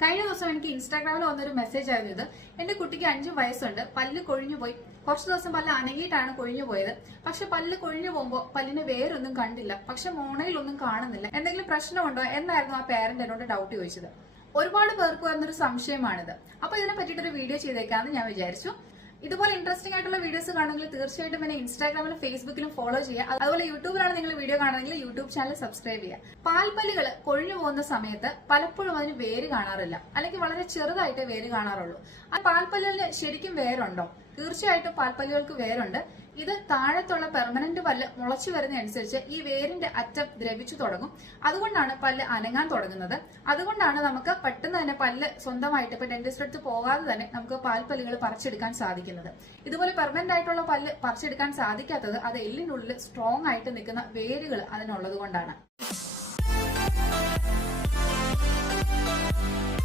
കഴിഞ്ഞ ദിവസം എനിക്ക് ഇൻസ്റ്റാഗ്രാമിൽ വന്നൊരു മെസ്സേജ് ആയിരുന്നു ഇത്. എന്റെ കുട്ടിക്ക് 5 വയസ്സുണ്ട്, പല്ല് കൊഴിഞ്ഞു പോയി. കുറച്ചു ദിവസം പല്ല് അനങ്ങിയിട്ടാണ് കൊഴിഞ്ഞു പോയത്. പക്ഷെ പല്ല് കൊഴിഞ്ഞു പോകുമ്പോൾ പല്ലിന് വേരൊന്നും കണ്ടില്ല, പക്ഷെ മോണയിലൊന്നും കാണുന്നില്ല. എന്തെങ്കിലും പ്രശ്നമുണ്ടോ എന്നായിരുന്നു ആ പേരന്റ് എന്നോട് ഡൗട്ട് ചോദിച്ചത്. ഒരുപാട് പേർക്ക് വരുന്നൊരു സംശയമാണിത്. അപ്പൊ ഇതിനെ പറ്റിയിട്ടൊരു വീഡിയോ ചെയ്തേക്കാന്ന് ഞാൻ വിചാരിച്ചു. ഇതുപോലെ ഇൻട്രസ്റ്റിംഗ് ആയിട്ടുള്ള വീഡിയോസ് കാണുമെങ്കിൽ തീർച്ചയായിട്ടും എന്നെ ഇൻസ്റ്റാഗ്രാമിലും ഫേസ്ബുക്കിലും ഫോളോ ചെയ്യുക. അതുപോലെ യൂട്യൂബിലാണ് നിങ്ങൾ വീഡിയോ കാണുന്നതെങ്കിൽ യൂട്യൂബ് ചാനൽ സബ്സ്ക്രൈബ് ചെയ്യുക. പാൽപ്പല്ലുകൾ കൊഴിഞ്ഞു പോകുന്ന സമയത്ത് പലപ്പോഴും അതിന് വേര് കാണാറില്ല, അല്ലെങ്കിൽ വളരെ ചെറുതായിട്ടേ വേര് കാണാറുള്ളൂ. ആ പാൽപ്പല്ലുകളിന് ശരിക്കും വേരുണ്ടോ? തീർച്ചയായിട്ടും പാൽപ്പല്ലുകൾക്ക് വേരുണ്ട്. ഇത് താഴത്തുള്ള പെർമനന്റ് പല്ല് മുളച്ചു വരുന്നതനുസരിച്ച് ഈ വേരിന്റെ അറ്റം ദ്രവിച്ചു തുടങ്ങും. അതുകൊണ്ടാണ് പല്ല് അനങ്ങാൻ തുടങ്ങുന്നത്. അതുകൊണ്ടാണ് നമുക്ക് പെട്ടെന്ന് തന്നെ പല്ല് സ്വന്തമായിട്ട് ഇപ്പൊ ഡെന്റിസ്റ്റ് അടുത്ത് പോകാതെ തന്നെ നമുക്ക് പാൽപ്പല്ലുകൾ പറിച്ചെടുക്കാൻ സാധിക്കുന്നത്. ഇതുപോലെ പെർമനന്റ് ആയിട്ടുള്ള പല്ല് പറിച്ചെടുക്കാൻ സാധിക്കാത്തത് അത് എല്ലിനുള്ളിൽ സ്ട്രോങ് ആയിട്ട് നിൽക്കുന്ന വേരുകൾ അതിനുള്ളത് കൊണ്ടാണ്.